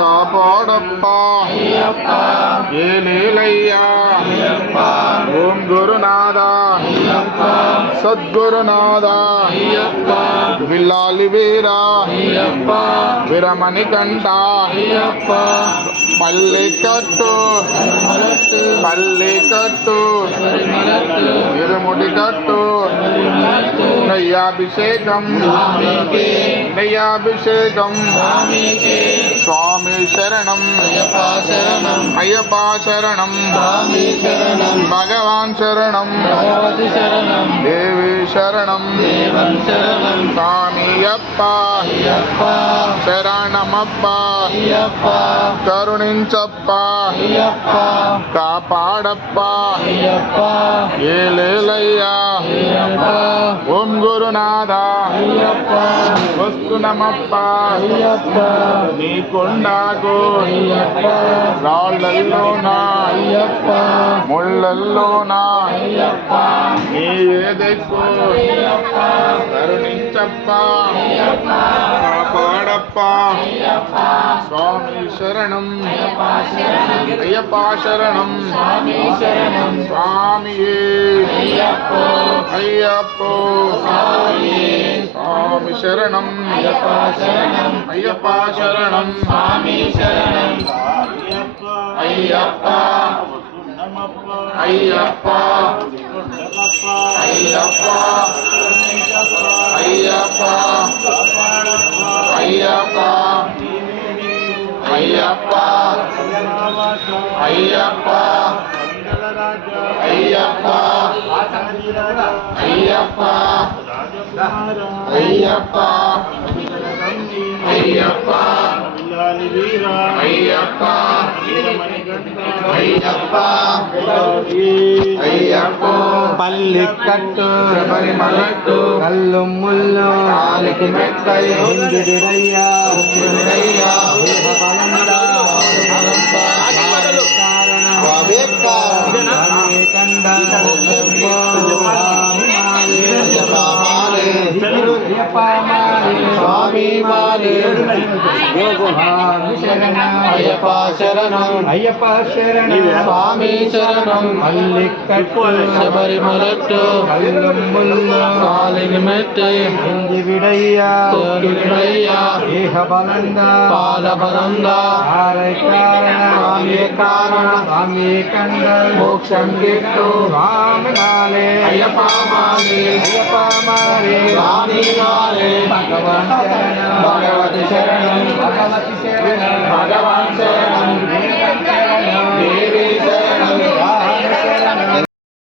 కాపాడప్ప ఏలేలయ్యా ఓం గురునాథ సద్గురునాథ విల్లాలి వీరా విరమణి కంట పల్లికట్టు ఇరుముడి కట్టు నెయ్యాభిషేకం స్వామి శరణం అయ్యప్ప శరణం భగవాన్ శరణం దేవి శరణం స్వామియప్ప శరణమప్ప కరుణించప్ప కాపాడప్ప ఏలేలయ్యా ఓం గురునాథ వస్తునమప్ప నీ కొండాకు రాళ్ళల్లోనా ముళ్ళల్లోనా నీ ఏదెక్కు కరుణించప్ప కాపాడప్ప స్వామి శరణం అయ్యప్ప శరణం స్వామియే అయ్యప్పో స్వామి శరణం అయ్యప్ప శరణం అయ్యప్ప అయ్యప్ప అయ్యప్ప అయ్యప్ప అయ్యప్ప అయ్యప్ప అయ్యప్ప అయ్యప్ప అయ్యప్ప అయ్యప్ప అయ్యప్ప అయ్యప్ప అయ్యప్ప అయ్యప్ప పల్లికట్టు శబరిమలట్టు కల్లు ముల్లు కాలికి మెత్తయి ఇందిరయ్యా స్వామి మాలే అయ్యప్ప శరణం అయ్యప్ప శరణం స్వామి శరణం పల్లికట్టు శబరిమలట్టు కల్లు ముల్లు కాలికి మెత్తై ఇందిరయ్యా ఏహ బలంద పాలబలంద స్వామి కారణ స్వామి కండల్ మోక్షం గిట్టు స్వామి మాలే అయ్యప్ప మాలే అయ్యప్ప మాలే స్వామి మాలే భగవాన్ శరణం భగవతి శరణం భగవతి శరణం